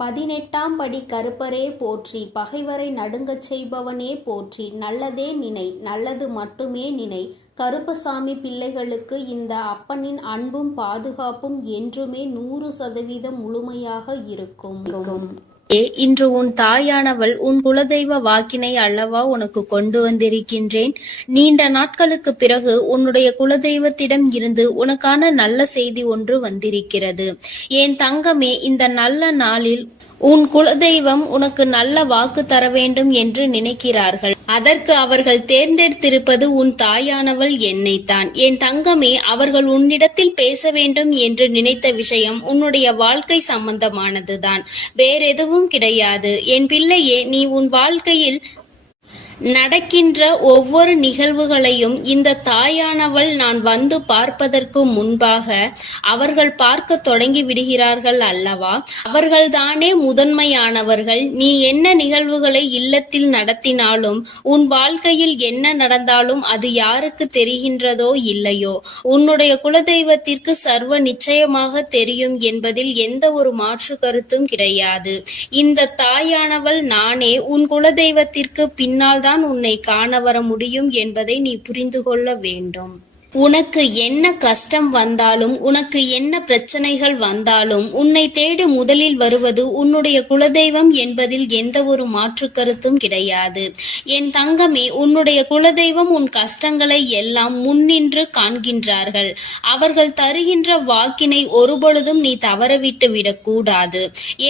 18ஆம் படி கருப்பரே போற்றி, பகைவரை நடுங்கச் செய்பவனே போற்றி, நல்லதே நினை, நல்லது மட்டுமே நினை. கருப்பசாமி பிள்ளைகளுக்கு இந்த அப்பனின் அன்பும் பாதுகாப்பும் என்றுமே 100% முழுமையாக இருக்கும். இன்று உன் தாயானவள் உன் குலதெய்வ வாக்கினை அல்லவா உனக்கு கொண்டு வந்திருக்கின்றேன். நீண்ட நாட்களுக்கு பிறகு உன்னுடைய குலதெய்வத்திடம் இருந்து உனக்கான நல்ல செய்தி ஒன்று வந்திருக்கிறது. என் தங்கமே, இந்த நல்ல நாளில் உன் குலதெய்வம் உனக்கு நல்ல வாக்கு தர வேண்டும் என்று நினைக்கிறார்கள். அதற்கு அவர்கள் தேர்ந்தெடுத்திருப்பது உன் தாயானவள் என்னைத்தான். என் தங்கமே, அவர்கள் உன்னிடத்தில் பேச வேண்டும் என்று நினைத்த விஷயம் உன்னுடைய வாழ்க்கை சம்பந்தமானதுதான், வேறெதுவும் கிடையாது. என் பிள்ளையே, நீ உன் வாழ்க்கையில் நடக்கின்ற ஒவ்வொரு நிகழ்வுகளையும் இந்த தாயானவள் நான் வந்து பார்ப்பதற்கு முன்பாக அவர்கள் பார்க்க தொடங்கி விடுகிறார்கள் அல்லவா? அவர்கள்தானே முதன்மையானவர்கள். நீ என்ன நிகழ்வுகளை இல்லத்தில் நடத்தினாலும், உன் வாழ்க்கையில் என்ன நடந்தாலும் அது யாருக்கு தெரிகின்றதோ இல்லையோ, உன்னுடைய குலதெய்வத்திற்கு சர்வ நிச்சயமாக தெரியும் என்பதில் எந்த ஒரு மாற்று கருத்தும் கிடையாது. இந்த தாயானவள் நானே உன் குலதெய்வத்திற்கு பின்னால் உன்னை காண வர முடியும் என்பதை நீ புரிந்து கொள்ள வேண்டும். உனக்கு என்ன கஷ்டம் வந்தாலும், உனக்கு என்ன பிரச்சனைகள் வந்தாலும், உன்னை தேடி முதலில் வருவது உன்னுடைய குலதெய்வம் என்பதில் எந்த ஒரு மாற்று கருத்தும் கிடையாது. என் தங்கமே, உன்னுடைய குலதெய்வம் உன் கஷ்டங்களை எல்லாம் முன்னின்று காண்கின்றார்கள். அவர்கள் தருகின்ற வாக்கினை ஒருபொழுதும் நீ தவறவிட்டு விடக்கூடாது.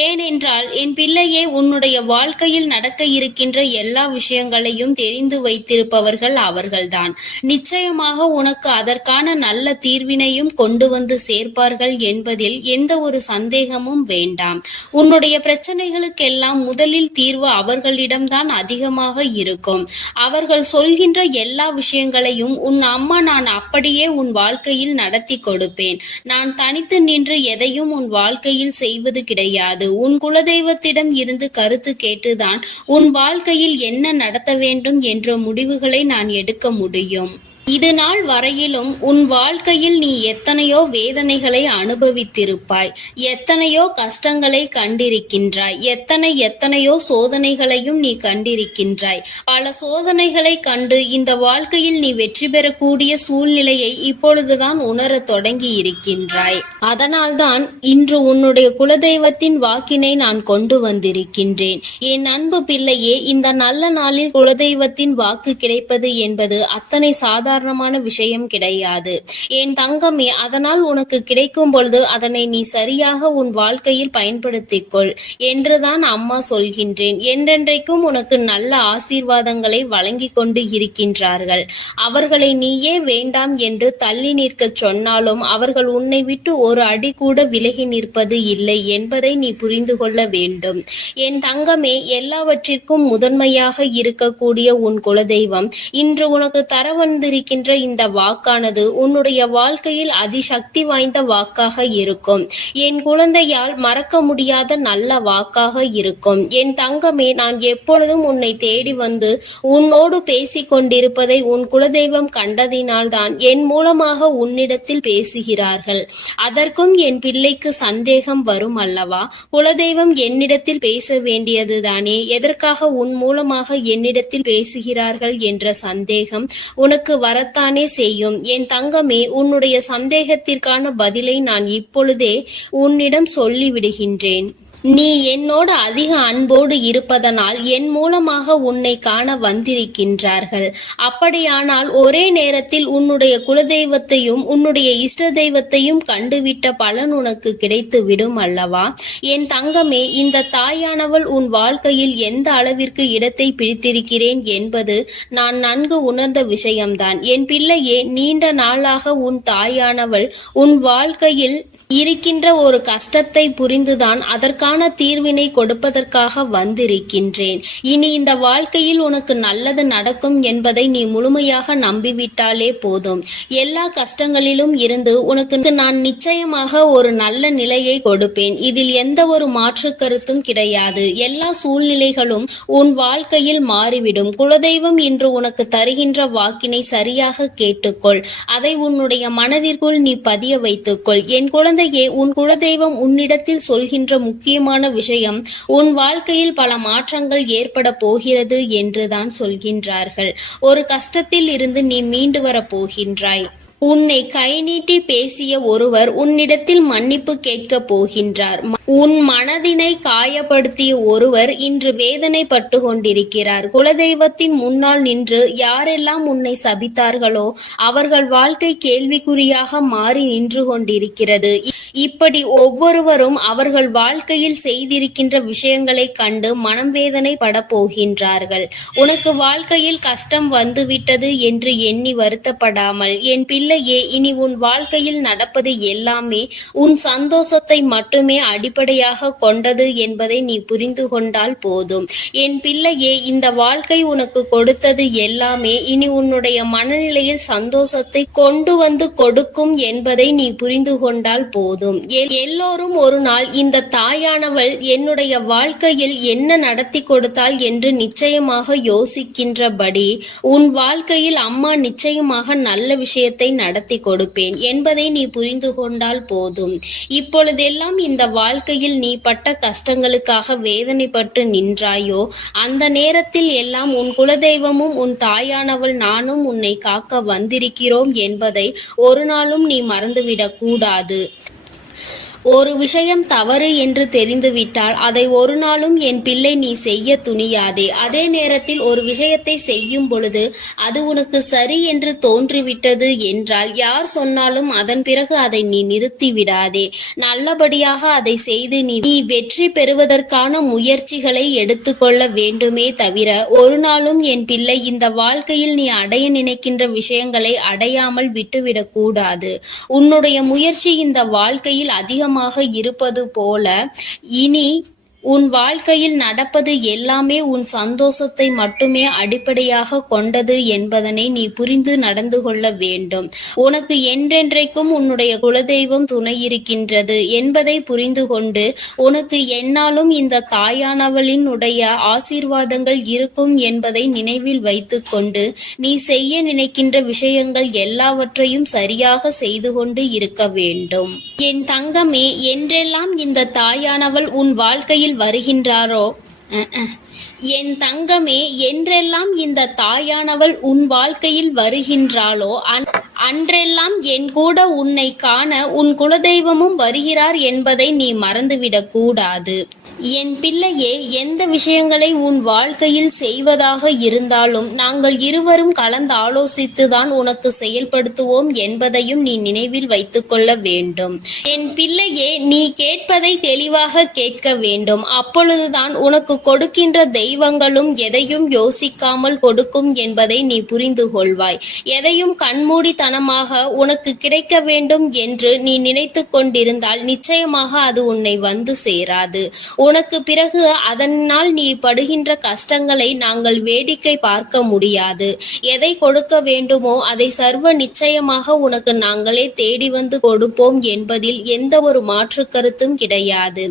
ஏனென்றால் என் பிள்ளையே, உன்னுடைய வாழ்க்கையில் நடக்க இருக்கின்ற எல்லா விஷயங்களையும் தெரிந்து வைத்திருப்பவர்கள் அவர்கள்தான். நிச்சயமாக உனக்கு அதற்கான நல்ல தீர்வினையும் கொண்டு வந்து சேர்ப்பார்கள் என்பதில் எந்த ஒரு சந்தேகமும் வேண்டாம். உன்னுடைய பிரச்சனைகளுக்கெல்லாம் முதலில் தீர்வு அவர்களிடம்தான் அதிகமாக இருக்கும். அவர்கள் சொல்கின்ற எல்லா விஷயங்களையும் உன் அம்மா நான் அப்படியே உன் வாழ்க்கையில் நடத்தி கொடுப்பேன். நான் தனித்து நின்று எதையும் உன் வாழ்க்கையில் செய்வது கிடையாது. உன் குலதெய்வத்திடம் இருந்து கருத்து கேட்டுதான் உன் வாழ்க்கையில் என்ன நடத்த வேண்டும் என்ற முடிவுகளை நான் எடுக்க முடியும். இது நாள் வரையிலும் உன் வாழ்க்கையில் நீ எத்தனையோ வேதனைகளை அனுபவித்திருப்பாய், எத்தனையோ கஷ்டங்களை கண்டிருக்கின்றாய், எத்தனையோ சோதனைகளையும் நீ கண்டிருக்கின்றாய். பல சோதனைகளை கண்டு இந்த வாழ்க்கையில் நீ வெற்றி பெறக்கூடிய சூழ்நிலையை இப்பொழுதுதான் உணர தொடங்கி இருக்கின்றாய். அதனால்தான் இன்று உன்னுடைய குலதெய்வத்தின் வாக்கினை நான் கொண்டு வந்திருக்கின்றேன். என் அன்பு பிள்ளையே, இந்த நல்ல நாளில் குலதெய்வத்தின் வாக்கு கிடைப்பது என்பது அத்தனை சாதாரண விஷயம் கிடையாது. என் தங்கமே, அதனால் உனக்கு கிடைக்கும் பொழுது அதனை நீ சரியாக உன் வாழ்க்கையில் பயன்படுத்திக் கொள் என்றுதான் அம்மா சொல்கின்றேன். என்றென்றைக்கும் உனக்கு நல்ல ஆசீர்வாதங்களை வழங்கி கொண்டு இருக்கின்றார்கள். அவர்களை நீயே வேண்டாம் என்று தள்ளி நிற்க சொன்னாலும் அவர்கள் உன்னை விட்டு ஒரு அடி கூட விலகி நிற்பது இல்லை என்பதை நீ புரிந்து கொள்ள வேண்டும். என் தங்கமே, எல்லாவற்றிற்கும் முதன்மையாக இருக்கக்கூடிய உன் குலதெய்வம் இன்று உனக்கு தர வந்திருக்கின்ற இந்த வாக்கானது உன்னுடைய வாழ்க்கையில் அதிசக்தி வாய்ந்த வாக்காக இருக்கும். என் குழந்தையால் மறக்க முடியாத நல்ல வாக்காக இருக்கும். என் தங்கமே, நான் எப்பொழுதும் உன்னை தேடி வந்து உன்னோடு பேசிக் கொண்டிருப்பதை உன் குலதெய்வம் கண்டதினால்தான் என் மூலமாக உன்னிடத்தில் பேசுகிறார்கள். அதற்கும் என் பிள்ளைக்கு சந்தேகம் வரும் அல்லவா? குலதெய்வம் என்னிடத்தில் பேச வேண்டியதுதானே, எதற்காக உன் மூலமாக என்னிடத்தில் பேசுகிறார்கள் என்ற சந்தேகம் உனக்கு வரத்தானே செய்யும். என் தங்கமே, உன்னுடைய சந்தேகத்திற்கான பதிலை நான் இப்பொழுதே உன்னிடம் சொல்லிவிடுகின்றேன். நீ என்னோடு அதிக அன்போடு இருப்பதனால் என் மூலமாக உன்னை காண வந்திருக்கின்றார்கள். அப்படியானால் ஒரே நேரத்தில் உன்னுடைய குலதெய்வத்தையும் உன்னுடைய இஷ்ட தெய்வத்தையும் கண்டுவிட்ட பலன் உனக்கு கிடைத்து விடும் அல்லவா? என் தங்கமே, இந்த தாயானவள் உன் வாழ்க்கையில் எந்த அளவிற்கு இடத்தை பிடித்திருக்கிறேன் என்பது நான் நன்கு உணர்ந்த விஷயம்தான். என் பிள்ளையே, நீண்ட நாளாக உன் தாயானவள் உன் வாழ்க்கையில் இருக்கின்ற ஒரு கஷ்டத்தை புரிந்துதான் அதற்கான தீர்வினை கொடுப்பதற்காக வந்திருக்கின்றேன். இனி இந்த வாழ்க்கையில் உனக்கு நல்லது நடக்கும் என்பதை நீ முழுமையாக நம்பிவிட்டாலே போதும். எல்லா கஷ்டங்களிலும் இருந்து உனக்கு நான் நிச்சயமாக ஒரு நல்ல நிலையை கொடுப்பேன். இதில் எந்த ஒரு மாற்று கருத்தும் கிடையாது. எல்லா சூழ்நிலைகளும் உன் வாழ்க்கையில் மாறிவிடும். குலதெய்வம் இன்று உனக்கு தருகின்ற வாக்கினை சரியாக கேட்டுக்கொள். அதை உன்னுடைய மனதிற்குள் நீ பதிய வைத்துக்கொள். என் குழந்தையே, உன் குலதெய்வம் உன்னிடத்தில் சொல்கின்ற முக்கியமான முக்கியமான விஷயம், உன் வாழ்க்கையில் பல மாற்றங்கள் ஏற்பட போகிறது என்றுதான் சொல்கின்றார்கள். ஒரு கஷ்டத்தில் இருந்து நீ மீண்டு வரப் போகின்றாய். உன்னை கை நீட்டி பேசிய ஒருவர் உன்னிடத்தில் மன்னிப்பு கேட்கப் போகின்றார். உன் மனதினை காயப்படுத்திய ஒருவர் இன்று வேதனைப்பட்டு கொண்டிருக்கிறார். குலதெய்வத்தின் முன்னால் நின்று யாரெல்லாம் உன்னை சபித்தார்களோ அவர்கள் வாழ்க்கை கேள்விக்குறியாக மாறி நின்று கொண்டிருக்கிறது. இப்படி ஒவ்வொருவரும் அவர்கள் வாழ்க்கையில் செய்திருக்கின்ற விஷயங்களை கண்டு மனம் வேதனை பட போகின்றார்கள். உனக்கு வாழ்க்கையில் கஷ்டம் வந்துவிட்டது என்று எண்ணி வருத்தப்படாமல், என் பிள்ளையே, இனி உன் வாழ்க்கையில் நடப்பது எல்லாமே உன் சந்தோஷத்தை மட்டுமே அடிப்படையாக கொண்டது என்பதை நீ புரிந்து கொண்டால் போதும். என் பிள்ளையே, இந்த வாழ்க்கை உனக்கு கொடுத்தது எல்லாமே இனி உன்னுடைய மனநிலையில் சந்தோஷத்தை கொண்டு வந்து கொடுக்கும் என்பதை நீ புரிந்து கொண்டால் போதும். எல்லோரும் ஒரு நாள் இந்த தாயானவள் என்னுடைய வாழ்க்கையில் என்ன நடத்தி கொடுத்தாள் என்று நிச்சயமாக யோசிக்கின்றபடி உன் வாழ்க்கையில் அம்மா நிச்சயமாக நல்ல விஷயத்தை நடத்தி கொடுப்பேன் என்பதை நீ புரிந்து கொண்டால் போதும். இப்பொழுதெல்லாம் இந்த வாழ்க்கையில் நீ பட்ட கஷ்டங்களுக்காக வேதனைப்பட்டு நின்றாயோ, அந்த நேரத்தில் எல்லாம் உன் குலதெய்வமும் உன் தாயானவள் நானும் உன்னை காக்க வந்திருக்கிறோம் என்பதை ஒரு நாளும் நீ மறந்துவிடக் கூடாது. ஒரு விஷயம் தவறு என்று தெரிந்துவிட்டால் அதை ஒரு நாளும் என் பிள்ளை நீ செய்ய துணியாதே. அதே நேரத்தில் ஒரு விஷயத்தை செய்யும் பொழுது அது உனக்கு சரி என்று தோன்றிவிட்டது என்றால் யார் சொன்னாலும் அதன் பிறகு அதை நீ நிறுத்தி விடாதே. நல்லபடியாக அதை செய்து நீ வெற்றி பெறுவதற்கான முயற்சிகளை எடுத்துக்கொள்ள வேண்டுமே தவிர ஒரு நாளும் என் பிள்ளை இந்த வாழ்க்கையில் நீ அடைய நினைக்கின்ற விஷயங்களை அடையாமல் விட்டுவிடக் கூடாது. உன்னுடைய முயற்சி இந்த வாழ்க்கையில் அதிகமாக இருப்பது போல இனி உன் வாழ்க்கையில் நடப்பது எல்லாமே உன் சந்தோஷத்தை மட்டுமே அடிப்படையாக கொண்டது என்பதனை நீ புரிந்து நடந்து கொள்ள வேண்டும். உனக்கு என்றென்றைக்கும் உன்னுடைய குலதெய்வம் துணை இருக்கின்றது என்பதை புரிந்து கொண்டு உனக்கு என்னாலும் இந்த தாயானவளின் உடைய ஆசீர்வாதங்கள் இருக்கும் என்பதை நினைவில் வைத்து கொண்டு நீ செய்ய நினைக்கின்ற விஷயங்கள் எல்லாவற்றையும் சரியாக செய்து கொண்டு இருக்க வேண்டும். என் தங்கமே, என்றெல்லாம் இந்த தாயானவள் உன் வாழ்க்கையில் வருகின்றாரோ என் தங்கமே, என்றெல்லாம் இந்த தாயானவள் உன் வாழ்க்கையில் வருகின்றாளோ அன்றெல்லாம் என் கூட உன்னை காண உன் குலதெய்வமும் வருகிறார் என்பதை நீ மறந்துவிடக் கூடாது. என் பிள்ளையே, எந்த விஷயங்களை உன் வாழ்க்கையில் செய்வதாக இருந்தாலும் நாங்கள் இருவரும் கலந்து ஆலோசித்துதான் உனக்கு செயல்படுத்துவோம் என்பதையும் நீ நினைவில் வைத்துக் கொள்ள வேண்டும். என் பிள்ளையே, நீ கேட்பதை தெளிவாக கேட்க வேண்டும். அப்பொழுதுதான் உனக்கு கொடுக்கின்ற தெய்வங்களும் எதையும் யோசிக்காமல் கொடுக்கும் என்பதை நீ புரிந்து கொள்வாய். எதையும் கண்மூடித்தனமாக உனக்கு கிடைக்க வேண்டும் என்று நீ நினைத்து கொண்டிருந்தால் நிச்சயமாக அது உன்னை வந்து சேராது. உனக்கு பிறகு அதனால் நீ படுகின்ற கஷ்டங்களை நாங்கள் வேடிக்கை பார்க்க முடியாது. எதை கொடுக்க வேண்டுமோ அதை சர்வ நிச்சயமாக உனக்கு நாங்களே தேடி வந்து கொடுப்போம் என்பதில் எந்த ஒரு மாற்று கருத்தும் கிடையாது.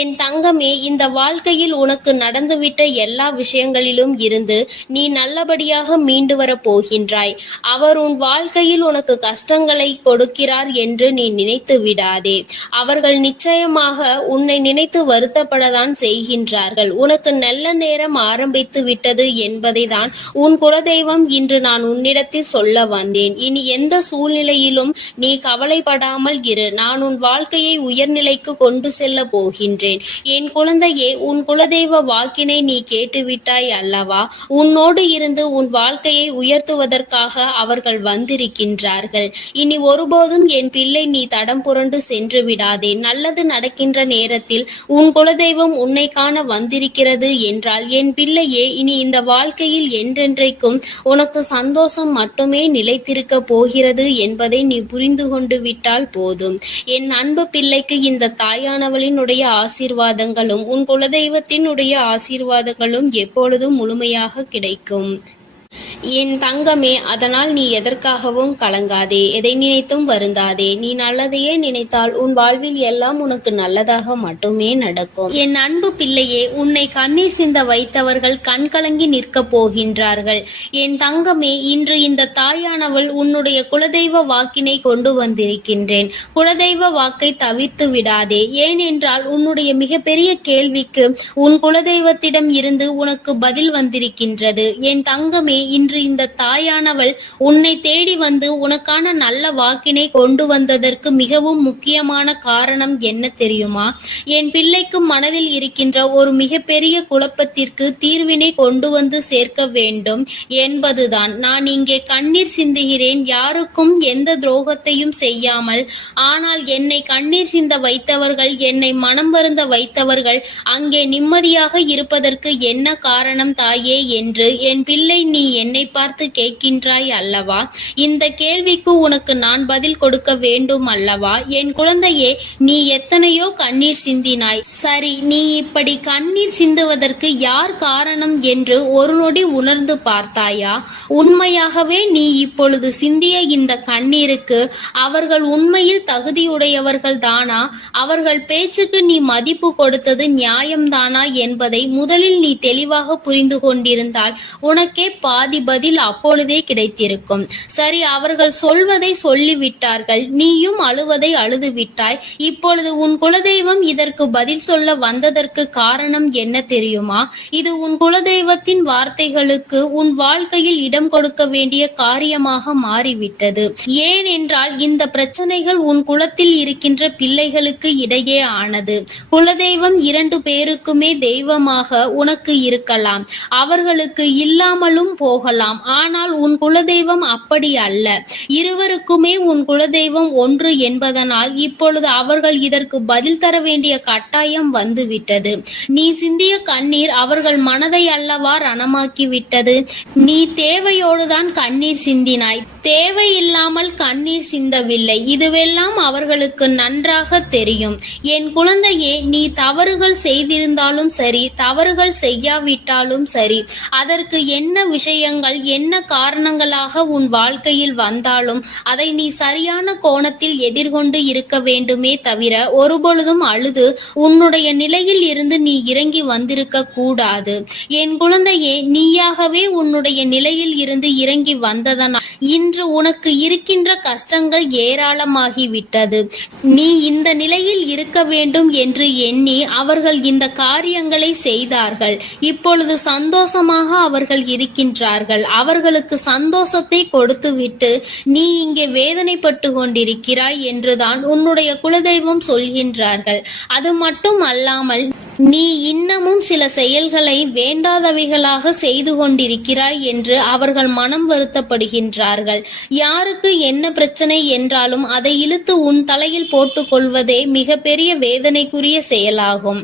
என் தங்கமே, இந்த வாழ்க்கையில் உனக்கு நடந்துவிட்ட எல்லா விஷயங்களிலும் இருந்து நீ நல்லபடியாக மீண்டு வரப் போகின்றாய். அவர் உன் வாழ்க்கையில் உனக்கு கஷ்டங்களை கொடுக்கிறார் என்று நீ நினைத்து விடாதே. அவர்கள் நிச்சயமாக உன்னை நினைத்து வருத்தப்பட தான் செய்கின்றார்கள். உனக்கு நல்ல நேரம் ஆரம்பித்து விட்டது என்பதை தான் உன் குலதெய்வம் இன்று நான் உன்னிடத்தில் சொல்ல வந்தேன். இனி எந்த சூழ்நிலையிலும் நீ கவலைப்படாமல் இரு. நான் உன் வாழ்க்கையை உயர்நிலைக்கு கொண்டு செல்ல போகின்றேன். என் குழந்தையே, உன் குலதெய்வ வாக்கினை நீ கேட்டுவிட்டாய் அல்லவா? உன்னோடு இருந்து உன் வாழ்க்கையை உயர்த்துவதற்காக அவர்கள் வந்திருக்கின்றார்கள். இனி ஒருபோதும் என் பிள்ளை நீ தடம் புரண்டு சென்று விடாதே. நல்லது நடக்கின்ற நேரத்தில் உன் குலதெய்வம் உன்னை காண வந்திருக்கிறது என்றால் என் பிள்ளையே, இனி இந்த வாழ்க்கையில் என்றென்றைக்கும் உனக்கு சந்தோஷம் மட்டுமே நிலைத்திருக்க போகிறது என்பதை நீ புரிந்து கொண்டு விட்டால் போதும். என் அன்பு பிள்ளைக்கு இந்த தாயானவளினுடைய ஆசீர்வாதங்களும் உன் குலதெய்வத்தினுடைய ஆசீர்வாதங்களும் எப்பொழுதும் முழுமையாக கிடைக்கும். என் தங்கமே, அதனால் நீ எதற்காகவும் கலங்காதே, எதை நினைத்தும் வருந்தாதே. நீ நல்லதையே நினைத்தால் உன் வாழ்வில் எல்லாம் உனக்கு நல்லதாக மட்டுமே நடக்கும். என் அன்பு பிள்ளையே, உன்னை கண்ணீர் சிந்த வைத்தவர்கள் கண்கலங்கி நிற்கப் போகின்றார்கள். என் தங்கமே, இன்று இந்த தாயானவள் உன்னுடைய குலதெய்வ வாக்கினை கொண்டு வந்திருக்கின்றேன். குலதெய்வ வாக்கை தவிர்த்து விடாதே. ஏனென்றால் உன்னுடைய மிகப்பெரிய கேள்விக்கு உன் குலதெய்வத்திடம் இருந்து உனக்கு பதில் வந்திருக்கின்றது. என் தங்கமே, இன்று இந்த தாயானவள் உன்னை தேடி வந்து உனக்கான நல்ல வாக்கினை கொண்டு வந்ததற்கு மிகவும் முக்கியமான காரணம் என்ன தெரியுமா? என் பிள்ளைக்கு மனதில் இருக்கின்ற ஒரு மிகப்பெரிய குழப்பத்திற்கு தீர்வினை கொண்டு வந்து சேர்க்க வேண்டும் என்பதுதான். நான் இங்கே கண்ணீர் சிந்துகிறேன், யாருக்கும் எந்த துரோகத்தையும் செய்யாமல். ஆனால் என்னை கண்ணீர் சிந்த வைத்தவர்கள், என்னை மனம் வருந்த வைத்தவர்கள் அங்கே நிம்மதியாக இருப்பதற்கு என்ன காரணம் தாயே என்று என் பிள்ளை நீ என்னை பார்த்து கேட்கின்றாய் அல்லவா? இந்த கேள்விக்கு உனக்கு நான் பதில் கொடுக்க வேண்டும் அல்லவா? என் குழந்தையே, நீ எத்தனையோ கண்ணீர் சிந்தினாய். சரி, நீ இப்படி கண்ணீர் சிந்துவதற்கு யார் காரணம் என்று ஒரு நொடி உணர்ந்து பார்த்தாயா? உண்மையாகவே நீ இப்பொழுது சிந்திய இந்த கண்ணீருக்கு அவர்கள் உண்மையில் தகுதியுடையவர்கள் தானா? அவர்கள் பேச்சுக்கு நீ மதிப்பு கொடுத்தது நியாயம்தானா என்பதை முதலில் நீ தெளிவாக புரிந்து கொண்டிருந்தால் உனக்கே பாதி பதில் அப்பொழுதே கிடைத்திருக்கும். சரி, அவர்கள் சொல்வதை சொல்லிவிட்டார்கள், நீயும் அழுவதை அழுது விட்டாய். இப்பொழுது உன் குலதெய்வம் இதற்கு பதில் சொல்ல வந்ததற்கு காரணம் என்ன தெரியுமா? இது உன் குலதெய்வத்தின் வார்த்தைகளுக்கு உன் வாழ்க்கையில் இடம் கொடுக்க வேண்டிய காரியமாக மாறிவிட்டது. ஏனென்றால் இந்த பிரச்சனைகள் உன் குலத்தில் இருக்கின்ற பிள்ளைகளுக்கு இடையே ஆனது. குலதெய்வம் 2 பேருக்குமே தெய்வமாக உனக்கு இருக்கலாம், அவர்களுக்கு இல்லாமலும் போகலாம். ஆனால் உன் குலதெய்வம் அப்படி அல்ல. இருவருக்குமே உன் குலதெய்வம் ஒன்று என்பதனால் இப்பொழுது அவர்கள் இதற்கு பதில் தர வேண்டிய கட்டாயம் வந்துவிட்டது. நீ சிந்திய கண்ணீர் அவர்கள் மனதை அல்லவா ரணமாக்கி விட்டது. நீ தேவையோடுதான் கண்ணீர் சிந்தினாய், தேவையில்லாமல் கண்ணீர் சிந்தவில்லை. இதுவெல்லாம் அவர்களுக்கு நன்றாக தெரியும். என் குழந்தையே, நீ தவறுகள் செய்திருந்தாலும் சரி, தவறுகள் செய்யாவிட்டாலும் சரி, அதற்கு என்ன விஷயங்கள் என்ன காரணங்களாக உன் வாழ்க்கையில் வந்தாலும் அதை நீ சரியான கோணத்தில் எதிர்கொண்டு இருக்க வேண்டுமே தவிர ஒருபொழுதும் அழுது உன்னுடைய நிலையில் இருந்து நீ இறங்கி வந்திருக்க கூடாது. என் குழந்தையே, நீயாகவே உன்னுடைய நிலையில் இருந்து இறங்கி வந்ததனால் இன்று உனக்கு இருக்கின்ற கஷ்டங்கள் ஏராளமாகிவிட்டது. நீ இந்த நிலையில் இருக்க வேண்டும் என்று எண்ணி அவர்கள் இந்த காரியங்களை செய்தார்கள். இப்பொழுது சந்தோஷமாக அவர்கள் இருக்கின்றார்கள். அவர்களுக்கு சந்தோஷத்தை கொடுத்துவிட்டு நீ இங்கே வேதனைப்பட்டு கொண்டிருக்கிறாய் என்றுதான் உன்னுடைய குலதெய்வம் சொல்கின்றார்கள். அது மட்டும் அல்லாமல் நீ இன்னமும் சில செயல்களை வேண்டாதவைகளாக செய்து கொண்டிருக்கிறாய் என்று அவர்கள் மனம் வருத்தப்படுகின்றார்கள். யாருக்கு என்ன பிரச்சனை என்றாலும் அதை இழுத்து உன் தலையில் போட்டுக்கொள்வதே மிகப்பெரிய வேதனைக்குரிய செயலாகும்.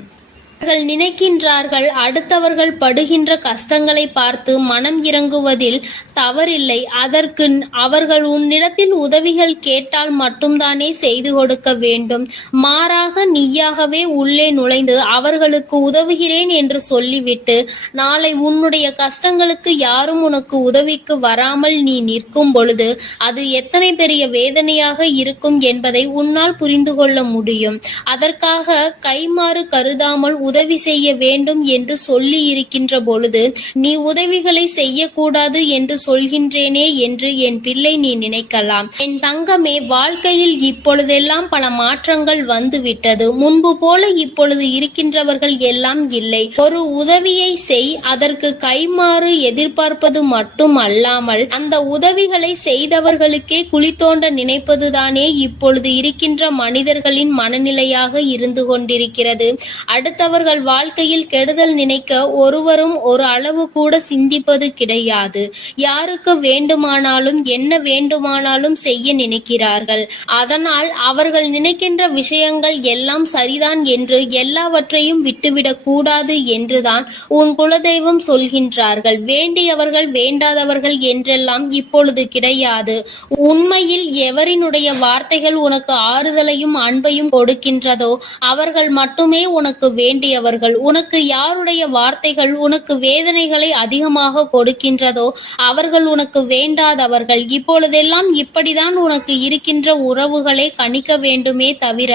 அவர்கள் நினைக்கின்றார்கள், அடுத்தவர்கள் படுகின்ற கஷ்டங்களை பார்த்து மனம் இறங்குவதில் தவறில்லை. அதற்கு அவர்கள் உன்னிடத்தில் உதவிகள் கேட்டால் மட்டும்தானே செய்து கொடுக்க வேண்டும். மாறாக நீயாகவே உள்ளே நுழைந்து அவர்களுக்கு உதவுகிறேன் என்று சொல்லிவிட்டு நாளை உன்னுடைய கஷ்டங்களுக்கு யாரும் உனக்கு உதவிக்கு வராமல் நீ நிற்கும் பொழுது அது எத்தனை பெரிய வேதனையாக இருக்கும் என்பதை உன்னால் புரிந்து கொள்ள முடியும். அதற்காக கைமாறு கருதாமல் உதவி செய்ய வேண்டும் என்று சொல்லி இருக்கின்ற பொழுது நீ உதவிகளை செய்யக்கூடாது என்று சொல்கின்றேனே என்று என் பிள்ளை நீ நினைக்கலாம். என் தங்கமே, வாழ்க்கையில் இப்பொழுதெல்லாம் பல மாற்றங்கள் வந்துவிட்டது. முன்பு போல இப்பொழுது இருக்கின்றவர்கள் எல்லாம் இல்லை. ஒரு உதவியை செய், அதற்கு கைமாறு எதிர்பார்ப்பது மட்டும் அல்லாமல் அந்த உதவிகளை செய்தவர்களுக்கே குழி தோண்ட நினைப்பதுதானே இப்பொழுது இருக்கின்ற மனிதர்களின் மனநிலையாக இருந்து கொண்டிருக்கிறது. அடுத்தவர்கள் வாழ்க்கையில் கெடுதல் நினைக்க ஒருவரும் ஒரு அளவு கூட சிந்திப்பது கிடையாது. யாருக்கு வேண்டுமானாலும் என்ன வேண்டுமானாலும் செய்ய நினைக்கிறார்கள். அதனால் அவர்கள் நினைக்கின்ற விஷயங்கள் எல்லாம் சரிதான் என்று எல்லாவற்றையும் விட்டுவிடக் கூடாது என்றுதான் உன் குலதெய்வம் சொல்கின்றார்கள். வேண்டியவர்கள் வேண்டாதவர்கள் என்றெல்லாம் இப்பொழுது கிடையாது. உண்மையில் எவரினுடைய வார்த்தைகள் உனக்கு ஆறுதலையும் அன்பையும் கொடுக்கின்றதோ அவர்கள் மட்டுமே உனக்கு வேண்டிய யாருடையவர்கள், உனக்கு யாருடைய வார்த்தைகள் உனக்கு வேதனைகளை அதிகமாக கொடுக்கின்றதோ அவர்கள் உனக்கு வேண்டாதவர்கள். இப்பொழுதெல்லாம் இப்படிதான் உனக்கு இருக்கின்ற உறவுகளை கணிக்க வேண்டுமே தவிர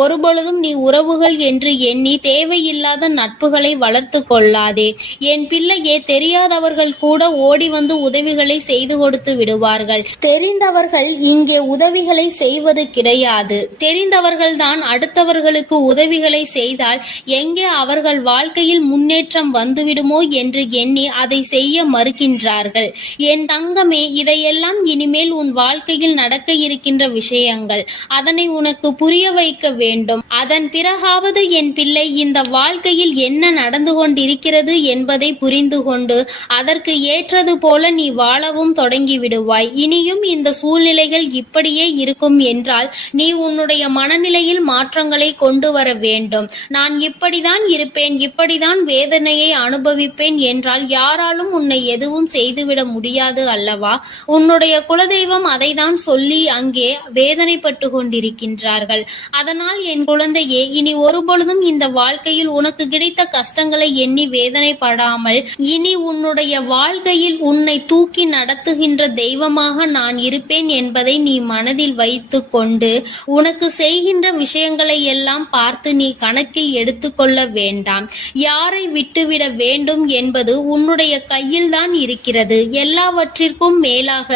ஒருபொழுதும் நீ உறவுகள் என்று எண்ணி தேவையில்லாத நட்புகளை வளர்த்து கொள்ளாதே. என் பிள்ளையே, தெரியாதவர்கள் கூட ஓடி வந்து உதவிகளை செய்து கொடுத்து விடுவார்கள். தெரிந்தவர்கள் இங்கே உதவிகளை செய்வது கிடையாது. தெரிந்தவர்கள் தான் அடுத்தவர்களுக்கு உதவிகளை செய்தால் எங்கே அவர்கள் வாழ்க்கையில் முன்னேற்றம் வந்துவிடுமோ என்று எண்ணி அதை செய்ய மறுக்கின்றார்கள். என் தங்கமே, இதையெல்லாம் இனிமேல் உன் வாழ்க்கையில் நடக்க இருக்கின்ற விஷயங்கள். அதனை உனக்கு புரிய வைக்க வேண்டும். அதன் பிறகாவது என் பிள்ளை இந்த வாழ்க்கையில் என்ன நடந்து கொண்டிருக்கிறது என்பதை புரிந்து கொண்டு அதற்கு ஏற்றது போல நீ வாழவும் தொடங்கி விடுவாய். இனியும் இந்த சூழ்நிலைகள் இப்படியே இருக்கும் என்றால் நீ உன்னுடைய மனநிலையில் மாற்றங்களை கொண்டு வர வேண்டும். நான் இப்படிதான் இருப்பேன், இப்படிதான் வேதனையை அனுபவிப்பேன் என்றால் யாராலும் உன்னை எதுவும் செய்துவிட முடியாது அல்லவா? உன்னுடைய குலதெய்வம் அதை தான் சொல்லி அங்கே வேதனைப்பட்டு கொண்டிருக்கின்றார்கள். அதனால் என் குழந்தையே, இனி ஒருபொழுதும் இந்த வாழ்க்கையில் உனக்கு கிடைத்த கஷ்டங்களை எண்ணி வேதனைப்படாமல் இனி உன்னுடைய வாழ்க்கையில் உன்னை தூக்கி நடத்துகின்ற தெய்வமாக நான் இருப்பேன் என்பதை நீ மனதில் வைத்து கொண்டு உனக்கு செய்கின்ற விஷயங்களை எல்லாம் பார்த்து நீ கணக்கில் எடுத்துக்கொள்ள வேண்டாம். யாரை விட்டுவிட வேண்டும் என்பது உன்னுடைய கையில் தான் இருக்கிறது. எல்லாவற்றிற்கும் மேலாக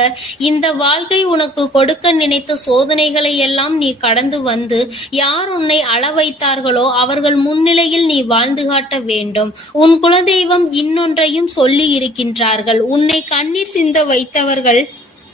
இந்த வாழ்க்கை உனக்கு கொடுக்க நினைத்த சோதனைகளை எல்லாம் நீ கடந்து வந்து யார் உன்னை அள வைத்தார்களோ அவர்கள் முன்னிலையில் நீ வாழ்ந்து காட்ட வேண்டும். உன் குலதெய்வம் இன்னொன்றையும் சொல்லி இருக்கின்றார்கள். உன்னை கண்ணீர் சிந்த வைத்தவர்கள்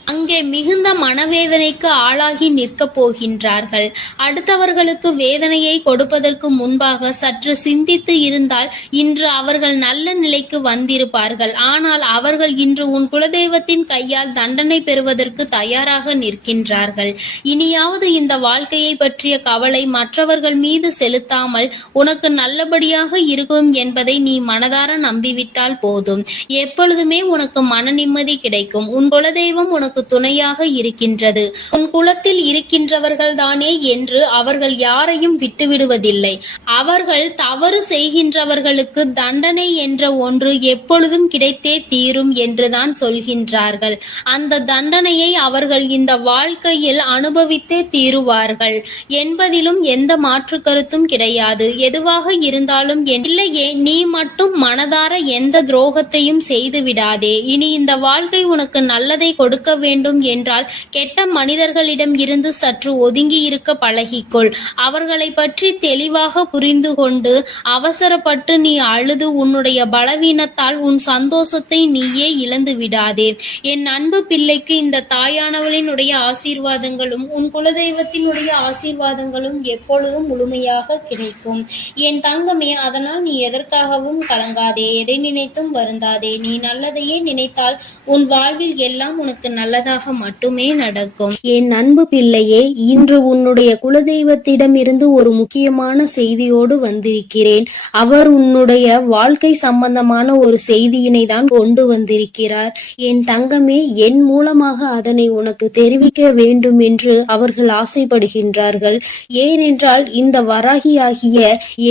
அங்கே மிகுந்த மனவேதனைக்கு ஆளாகி நிற்கப் போகின்றார்கள். அடுத்தவர்களுக்கு வேதனையை கொடுப்பதற்கு முன்பாக சற்று சிந்தித்து இருந்தால் இன்று அவர்கள் நல்ல நிலைக்கு வந்திருப்பார்கள். ஆனால் அவர்கள் இன்று உன் குலதெய்வத்தின் கையால் தண்டனை பெறுவதற்கு தயாராக நிற்கின்றார்கள். இனியாவது இந்த வாழ்க்கையை பற்றிய கவலை மற்றவர்கள் மீது செலுத்தாமல் உனக்கு நல்லபடியாக இருக்கும் என்பதை நீ மனதார நம்பிவிட்டால் போதும். எப்பொழுதுமே உனக்கு மன நிம்மதி கிடைக்கும். உன் குலதெய்வம் உனக்கு துணையாக இருக்கின்றது. உன் குலத்தில் இருக்கின்றவர்கள் தானே என்று அவர்கள் யாரையும் விட்டுவிடுவதில்லை. அவர்கள் தவறு செய்கின்றவர்களுக்கு தண்டனை என்ற ஒன்று எப்பொழுதும் கிடைத்தே தீரும் என்றுதான் சொல்கின்றார்கள். அந்த தண்டனையை அவர்கள் இந்த வாழ்க்கையில் அனுபவித்தே தீருவார்கள் என்பதிலும் எந்த மாற்று கருத்தும் கிடையாது. எதுவாக இருந்தாலும் இல்லையே, நீ மட்டும் மனதார எந்த துரோகத்தையும் செய்து விடாதே. இனி இந்த வாழ்க்கை உனக்கு நல்லதை கொடுக்க வேண்டும் என்றால் கெட்ட மனிதர்களிடம் இருந்து சற்று ஒதுங்கி இருக்க பழகிக்கொள். அவர்களை பற்றி தெளிவாக புரிந்து கொண்டு அவசரப்பட்டு நீ அழுது உன்னுடைய பலவீனத்தால் உன் சந்தோஷத்தை நீயே இழந்து விடாதே. என் அன்பு பிள்ளைக்கு இந்த தாயானவளினுடைய ஆசீர்வாதங்களும் உன் குலதெய்வத்தினுடைய ஆசீர்வாதங்களும் எப்பொழுதும் முழுமையாக கிடைக்கும். என் தங்கமே, அதனால் நீ எதற்காகவும் கலங்காதே, எதை நினைத்தும் வருந்தாதே. நீ நல்லதையே நினைத்தால் உன் வாழ்வில் எல்லாம் உனக்கு நல்லதாக மட்டுமே நடக்கும். என் அன்பு பிள்ளையே, இன்று உன்னுடைய குலதெய்வத்திடம் இருந்து ஒரு முக்கியமான செய்தியோடு வந்திருக்கிறேன். அவர் உன்னுடைய வாழ்க்கை சம்பந்தமான ஒரு செய்தியினை தான் கொண்டு வந்திருக்கிறார். என் தங்கமே, என் மூலமாக அதனை உனக்கு தெரிவிக்க வேண்டும் என்று அவர்கள் ஆசைப்படுகின்றார்கள். ஏனென்றால் இந்த வராகியாகிய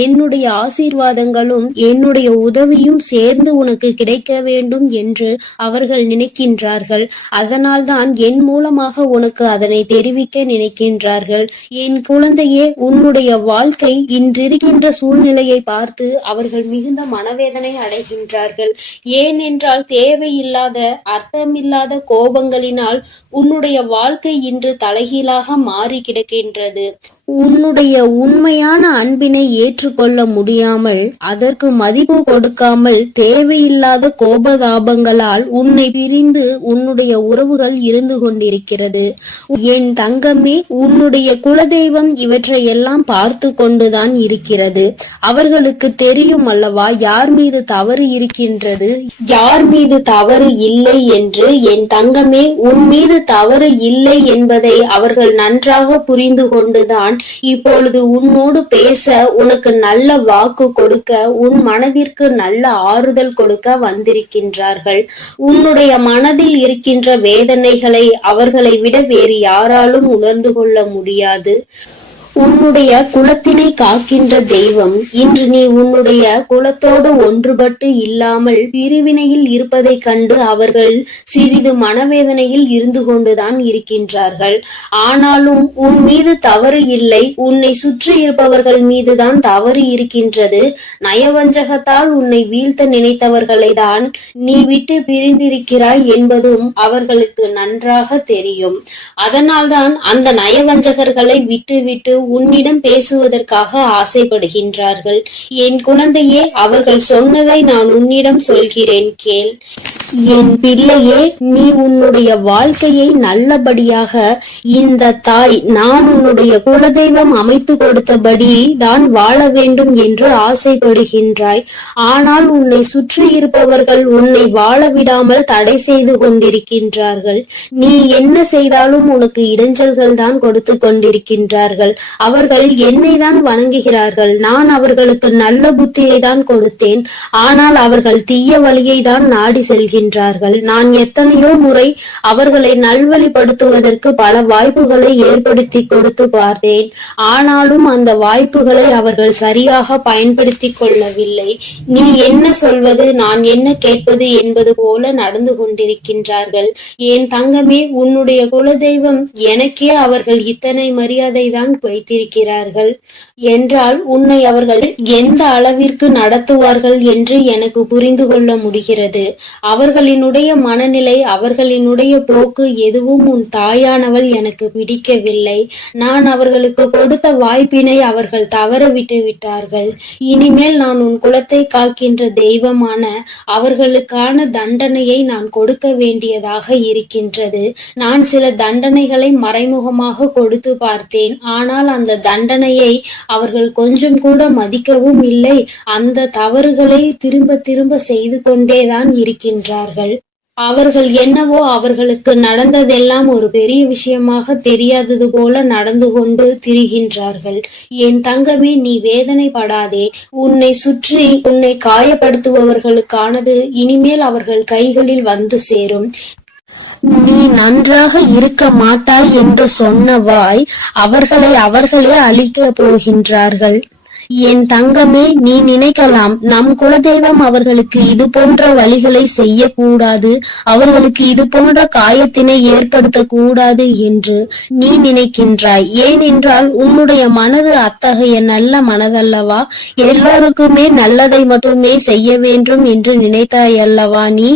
என்னுடைய ஆசீர்வாதங்களும் என்னுடைய உதவியும் சேர்ந்து உனக்கு கிடைக்க வேண்டும் என்று அவர்கள் நினைக்கின்றார்கள். அதனால்தான் என் மூலமாக உனக்கு அதனை தெரிவிக்க நினைக்கின்றார்கள். என் குழந்தையே, உன்னுடைய வாழ்க்கை இன்றிருக்கின்ற சூழ்நிலையை பார்த்து அவர்கள் மிகுந்த மனவேதனை அடைகின்றார்கள். ஏனென்றால் தேவையில்லாத அர்த்தமில்லாத கோபங்களினால் உன்னுடைய வாழ்க்கை இன்று தலைகீழாக மாறி கிடக்கின்றது. உன்னுடைய உண்மையான அன்பினை ஏற்றுக்கொள்ள முடியாமல் அதற்கு மதிப்பு கொடுக்காமல் தேவையில்லாத கோபதாபங்களால் உன்னை பிரிந்து உன்னுடைய உறவுகள் இருந்து கொண்டிருக்கிறது. என் தங்கமே, உன்னுடைய குலதெய்வம் இவற்றையெல்லாம் பார்த்து கொண்டுதான் இருக்கிறது. அவர்களுக்கு தெரியும் அல்லவா யார் மீது தவறு இருக்கின்றது, யார் மீது தவறு இல்லை என்று. என் தங்கமே, உன் மீது தவறு இல்லை என்பதை அவர்கள் நன்றாக புரிந்து கொண்டுதான் இப்பொழுது உன்னோடு பேச, உனக்கு நல்ல வாக்கு கொடுக்க, உன் மனதிற்கு நல்ல ஆறுதல் கொடுக்க வந்திருக்கின்றார்கள். உன்னுடைய மனதில் இருக்கின்ற வேதனைகளை அவர்களை விட வேறு யாராலும் உணர்ந்து கொள்ள முடியாது. உன்னுடைய குலத்தினை காக்கின்ற தெய்வம் இன்று நீ உன்னுடைய குலத்தோடு ஒன்றுபட்டு இல்லாமல் பிரிவினையில் இருப்பதைக் கண்டு அவர்கள் சிறிது மனவேதனையில் இருந்து கொண்டுதான் இருக்கின்றார்கள். ஆனாலும் உன் மீது தவறு இல்லை, உன்னை சுற்றி இருப்பவர்கள் மீதுதான் தவறு இருக்கின்றது. நயவஞ்சகத்தால் உன்னை வீழ்த்த நினைத்தவர்களை தான் நீ விட்டு பிரிந்திருக்கிறாய் என்பதும் அவர்களுக்கு நன்றாக தெரியும். அதனால்தான் அந்த நயவஞ்சகர்களை விட்டு உன்னிடம் பேசுவதற்காக ஆசைப்படுகின்றார்கள். என் குழந்தையே, அவர்கள் சொன்னதை நான் உன்னிடம் சொல்கிறேன், கேள். என் பிள்ளையே, நீ உன்னுடைய வாழ்க்கையை நல்லபடியாக இந்த தாய் நான் உன்னுடைய குலதெய்வம் அமைத்து கொடுத்தபடி தான் வாழ வேண்டும் என்று ஆசைப்படுகின்றாய். ஆனால் உன்னை சுற்றி இருப்பவர்கள் உன்னை வாழ விடாமல் தடை செய்து கொண்டிருக்கின்றார்கள். நீ என்ன செய்தாலும் உனக்கு இடைஞ்சல்கள் தான் கொடுத்து கொண்டிருக்கின்றார்கள். அவர்கள் என்னை தான் வணங்குகிறார்கள். நான் அவர்களுக்கு நல்ல புத்தியை தான் கொடுத்தேன். ஆனால் அவர்கள் தீய வழியை தான் நாடி செல்கின்றார்கள். நான் எத்தனையோ முறை அவர்களை நல்வழிப்படுத்துவதற்கு பல வாய்ப்புகளை ஏற்படுத்தி கொடுத்து பார்த்தேன். ஆனாலும் அந்த வாய்ப்புகளை அவர்கள் சரியாக பயன்படுத்தி கொள்ளவில்லை. நீ என்ன சொல்வது, நான் என்ன கேட்பது என்பது போல நடந்து கொண்டிருக்கின்றார்கள். என் தங்கமே, உன்னுடைய குலதெய்வம் எனக்கே அவர்கள் இத்தனை மரியாதை தான் வைத்திருக்கிறார்கள் என்றால் உன்னை அவர்கள் எந்த அளவிற்கு நடத்துவார்கள் என்று எனக்கு புரிந்து கொள்ள முடிகிறது. அவர்களினுடைய மனநிலை, அவர்களினுடைய போக்கு எதுவும் உன் தாயானவள் எனக்கு பிடிக்கவில்லை. நான் அவர்களுக்கு கொடுத்த வாய்ப்பினை அவர்கள் தவற விட்டு விட்டார்கள். இனிமேல் நான் உன் குலத்தை காக்கின்ற தெய்வமான அவர்களுக்கான தண்டனையை நான் கொடுக்க வேண்டியதாக இருக்கின்றது. நான் சில தண்டனைகளை மறைமுகமாக கொடுத்து பார்த்தேன். ஆனால் அந்த தண்டனையை அவர்கள் கொஞ்சம் கூட மதிக்கவும் இல்லை. அந்த தவறுகளை திரும்ப திரும்ப செய்து கொண்டேதான் இருக்கின்றார்கள். அவர்கள் என்னவோ அவர்களுக்கு நடந்ததெல்லாம் ஒரு பெரிய விஷயமாக தெரியாதது போல நடந்து கொண்டு திரிகின்றார்கள். என் தங்கமே, நீ வேதனைப்படாதே. உன்னை சுற்றி உன்னை காயப்படுத்துபவர்களுக்கானது இனிமேல் அவர்கள் கைகளில் வந்து சேரும். நீ நன்றாக இருக்க மாட்டாய் என்று சொன்ன வாய் அவர்களை அவர்களே அழிக்க போகின்றார்கள். என் தங்கமே, நீ நினைக்கலாம் நம் குலதெய்வம் அவர்களுக்கு இது போன்ற வழிகளை செய்யக்கூடாது, அவர்களுக்கு இது போன்ற காயத்தினை ஏற்படுத்த கூடாது என்று நீ நினைக்கின்றாய். ஏனென்றால் உன்னுடைய மனது அத்தகைய நல்ல மனதல்லவா? எல்லோருக்குமே நல்லதை மட்டுமே செய்ய வேண்டும் என்று நினைத்தாய் அல்லவா? நீ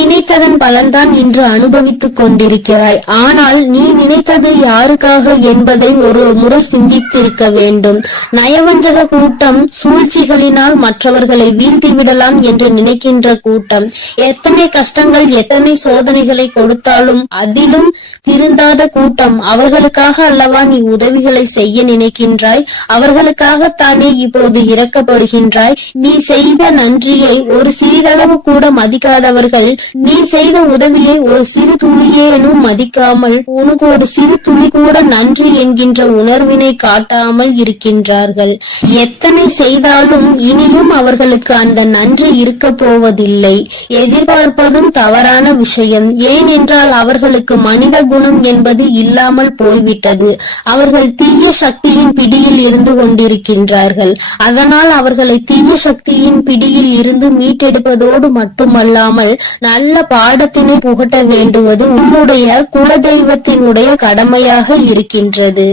நினைத்ததன் பலன்தான் இன்று அனுபவித்துக் கொண்டிருக்கிறாய். ஆனால் நீ நினைத்தது யாருக்காக என்பதை ஒரு முறை சிந்தித்திருக்க வேண்டும். நயவஞ்சக கூட்டம் சூழ்ச்சிகளினால் மற்றவர்களை வீழ்த்தி விடலாம் என்று நினைக்கின்ற கூட்டம் எத்தனை கஷ்டங்கள் எத்தனை சோதனைகளை கொடுத்தாலும் அதிலும் திருந்தாத கூட்டம். அவர்களுக்காக அல்லவா நீ உதவிகளை செய்ய நினைக்கின்றாய்? அவர்களுக்காகத்தானே இப்போது இறக்கப்படுகின்றாய். நீ செய்த நன்றியை ஒரு சிறிதளவு கூட மதிக்காதவர்கள் நீ செய்த உதவியை ஒரு சிறு துளியேனும் மதிக்காமல் உனக்கு ஒரு சிறு துளி கூட நன்றி என்கின்ற உணர்வினை காட்டாமல் இருக்கின்றார்கள். எத்தனை செய்தாலும் இனியும் அவர்களுக்கு அந்த நன்றி இருக்க போவதில்லை. எதிர்பார்ப்பதும் தவறான விஷயம். ஏனென்றால் அவர்களுக்கு மனித குணம் என்பது இல்லாமல் போய்விட்டது. அவர்கள் தீய சக்தியின் பிடியில் இருந்து கொண்டிருக்கின்றார்கள். அதனால் அவர்களை தீய சக்தியின் பிடியில் இருந்து மீட்டெடுப்பதோடு மட்டுமல்லாமல் நல்ல பாடத்தினை புகட்ட வேண்டுவது உன்னுடைய குலதெய்வத்தினுடைய கடமையாக இருக்கின்றது.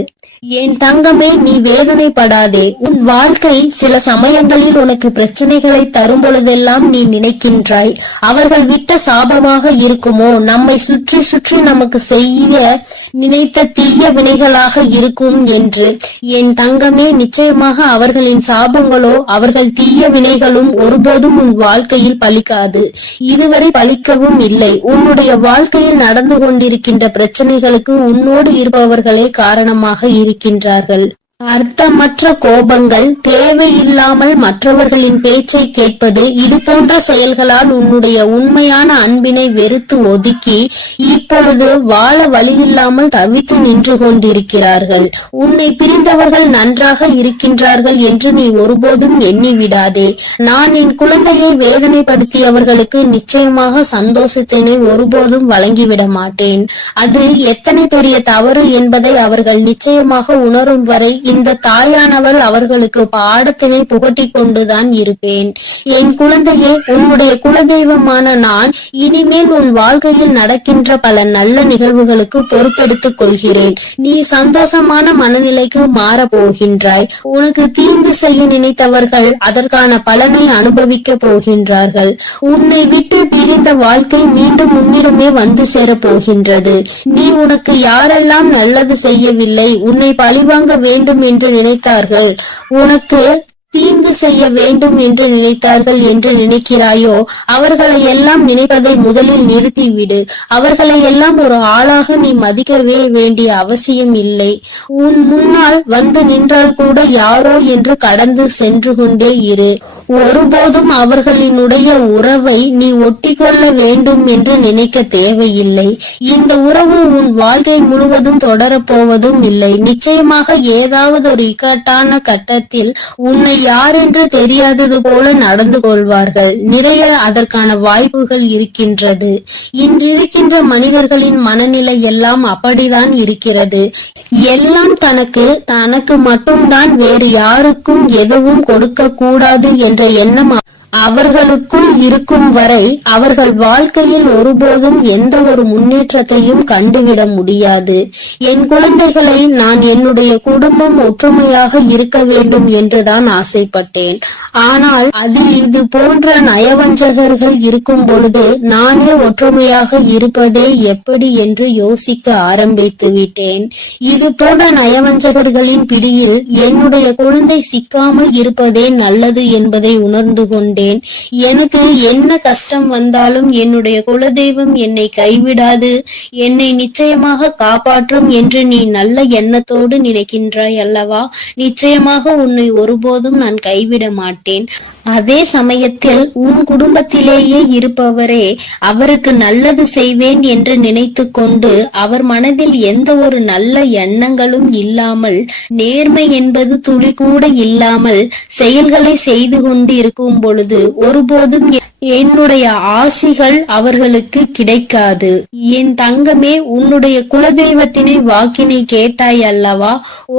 என் தங்கமே, நீ வேதனைப்படாதே. உன் வாழ்க்கை சில சமயங்களில் உனக்கு பிரச்சனைகளை தரும் பொழுதெல்லாம் நீ நினைக்கின்றாய், அவர்கள் விட்ட சாபமாக இருக்குமோ, நம்மை சுற்றி சுற்றி நமக்கு செய்ய நினைத்த தீய வினைகளாக இருக்கும் என்று. என் தங்கமே, நிச்சயமாக அவர்களின் சாபங்களோ அவர்கள் தீய வினைகளும் ஒருபோதும் உன் வாழ்க்கையில் பலிக்காது. இதுவரை பலிக்கவும் இல்லை. உன்னுடைய வாழ்க்கையில் நடந்து கொண்டிருக்கின்ற பிரச்சனைகளுக்கு உன்னோடு இருப்பவர்களே காரணமாக இருக்கின்றார்கள். அர்த்தமற்ற கோபங்கள், தேவையில்லாமல் மற்றவர்களின் பேச்சை கேட்பது, இது போன்ற செயல்களால் உன்னுடைய உண்மையான அன்பினை வெறுத்து ஒதுக்கி இப்பொழுது வாழ வழியில்லாமல் தவித்து நின்று கொண்டிருக்கிறார்கள். உன்னை பிரிந்தவர்கள் நன்றாக இருக்கின்றார்கள் என்று நீ ஒருபோதும் எண்ணி விடாதே. நான் என் குழந்தையை வேதனைப்படுத்தியவர்களுக்கு நிச்சயமாக சந்தோஷத்தினை ஒருபோதும் வழங்கிவிட மாட்டேன். அது எத்தனை பெரிய தவறு என்பதை அவர்கள் நிச்சயமாக உணரும் வரை இந்த தாயானவள் அவர்களுக்கு பாடத்தினை புகட்டி கொண்டுதான் இருப்பேன். என் குழந்தையே, உன்னுடைய குலதெய்வமான நான் இனிமேல் உன் வாழ்க்கையில் நடக்கின்ற பல நல்ல நிகழ்வுகளுக்கு பொறுப்பெடுத்துக் கொள்கிறேன். நீ சந்தோஷமான மனநிலைக்கு மாற போகின்றாய். உனக்கு தீங்கு செய்ய நினைத்தவர்கள் அதற்கான பலனை அனுபவிக்க போகின்றார்கள். உன்னை விட்டு பிரிந்த வாழ்க்கை மீண்டும் உன்னிடமே வந்து சேரப் போகின்றது. நீ உனக்கு யாரெல்லாம் நல்லது செய்யவில்லை, உன்னை பழிவாங்க வேண்டும் என்று நினைத்தார்கள், உனக்கு தீங்கு செய்ய வேண்டும் என்று நினைத்தார்கள் என்று நினைக்கிறாயோ, அவர்களை எல்லாம் நினைப்பதை முதலில் நிறுத்திவிடு. அவர்களை எல்லாம் ஒரு ஆளாக நீ மதிக்கவே வேண்டிய அவசியம் இல்லை. உன் முன்னால் வந்து நின்றால் கூட யாரோ என்று கடந்து சென்று கொண்டே இரு. ஒருபோதும் அவர்களினுடைய உறவை நீ ஒட்டி கொள்ள வேண்டும் என்று நினைக்க தேவையில்லை. இந்த உறவு உன் வாழ்க்கை முழுவதும் தொடரப்போவதும் இல்லை. நிச்சயமாக ஏதாவது ஒரு இக்கட்டான கட்டத்தில் உன்னை யாரென்று தெரியாதது போல நடந்து கொள்வார்கள். நிறைய அதற்கான வாய்ப்புகள் இருக்கின்றது. இன்றிருக்கின்ற மனிதர்களின் மனநிலை எல்லாம் அப்படிதான் இருக்கிறது. எல்லாம் தனக்கு மட்டும்தான், வேறு யாருக்கும் எதுவும் கொடுக்க கூடாது என்ற எண்ணம் அவர்களுக்குள் இருக்கும் வரை அவர்கள் வாழ்க்கையில் ஒருபோதும் எந்த ஒரு முன்னேற்றத்தையும் கண்டுவிட முடியாது. என் குழந்தைகளை நான் என்னுடைய குடும்பம் ஒற்றுமையாக இருக்க வேண்டும் என்றுதான் ஆசைப்பட்டேன். ஆனால் அதில் இது போன்ற நயவஞ்சகர்கள் இருக்கும் பொழுது நானே ஒற்றுமையாக இருப்பதே எப்படி என்று யோசிக்க ஆரம்பித்து விட்டேன். இது போன்ற நயவஞ்சகர்களின் பிடியில் என்னுடைய குழந்தை சிக்காமல் இருப்பதே நல்லது என்பதை உணர்ந்து கொண்டேன். எனக்கு என்ன கஷ்டம் வந்தாலும் என்னுடைய குலதெய்வம் என்னை கைவிடாது, என்னை நிச்சயமாக காப்பாற்றும் என்று நீ நல்ல எண்ணத்தோடு நினைக்கின்றாய் அல்லவா? நிச்சயமாக உன்னை ஒருபோதும் நான் கைவிட மாட்டேன். அதே சமயத்தில் உன் குடும்பத்திலேயே இருப்பவரே அவருக்கு நல்லது செய்வேன் என்று நினைத்து கொண்டு அவர் மனதில் எந்த ஒரு நல்ல எண்ணங்களும் இல்லாமல், நேர்மை என்பது துளி கூட இல்லாமல் செயல்களை செய்து கொண்டு இருக்கும் பொழுது ஒருபோதும் என்னுடைய ஆசிகள் அவர்களுக்கு கிடைக்காது. என் தங்கமே, உன்னுடைய குலதெய்வத்தினை வாக்கினை கேட்டாய் அல்லவா?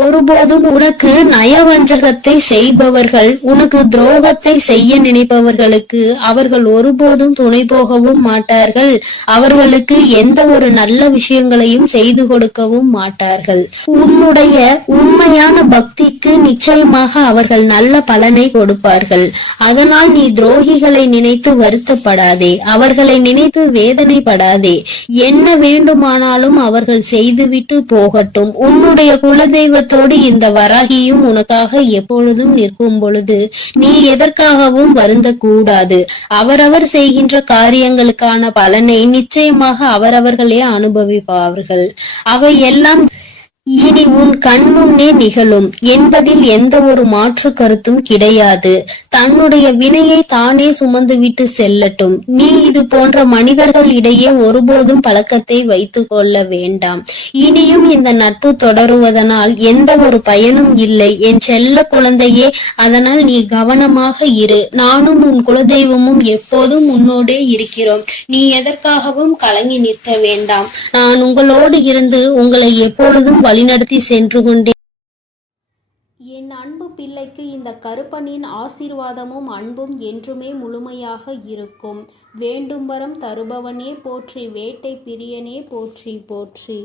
ஒருபோதும் உனக்கு நயவஞ்சகத்தை செய்பவர்கள், உனக்கு துரோகத்தை செய்ய நினைப்பவர்களுக்கு அவர்கள் ஒருபோதும் துணை போகவும் மாட்டார்கள். அவர்களுக்கு எந்த ஒரு நல்ல விஷயங்களையும் செய்து கொடுக்கவும் மாட்டார்கள். உன்னுடைய உண்மையான பக்திக்கு நிச்சயமாக அவர்கள் நல்ல பலனை கொடுப்பார்கள். அதனால் நீ துரோகிகளை நினைத்து வருத்தப்படாதே, அவர்களை நினைத்து வேதனைப்படாதே. என்ன வேண்டுமானாலும் அவர்கள் செய்துவிட்டு போகட்டும். உன்னுடைய குலதெய்வத்தோடு இந்த வராகியும் உனக்காக எப்பொழுதும் நிற்கும் பொழுது நீ எதற்காகவும் வருந்த கூடாது. அவரவர் செய்கின்ற காரியங்களுக்கான பலனை நிச்சயமாக அவரவர்களே அனுபவிப்பார்கள். அவை எல்லாம் இனி உன் கண் முன்னே நிகழும் என்பதில் எந்த ஒரு மாற்று கருத்தும் கிடையாது. தன்னுடைய வினையை தானே சுமந்துவிட்டு செல்லட்டும். நீ இது போன்ற மனிதர்கள் இடையே ஒருபோதும் பழக்கத்தை வைத்துக் கொள்ள வேண்டாம். இனியும் இந்த நட்பு தொடருவதனால் எந்த ஒரு பயனும் இல்லை என் செல்ல குழந்தையே. அதனால் நீ கவனமாக இரு. நானும் உன் குலதெய்வமும் எப்போதும் உன்னோடே இருக்கிறோம். நீ எதற்காகவும் கலங்கி நிற்க வேண்டாம். நான் உங்களோடு இருந்து உங்களை எப்பொழுதும் வழிநடத்தி சென்று கொண்டே. என் அன்பு பிள்ளைக்கு இந்த கருப்பனின் ஆசீர்வாதமும் அன்பும் என்றுமே முழுமையாக இருக்கும். வேண்டும் வரம் தருபவனே போற்றி, வேட்டை பிரியனே போற்றி போற்றி.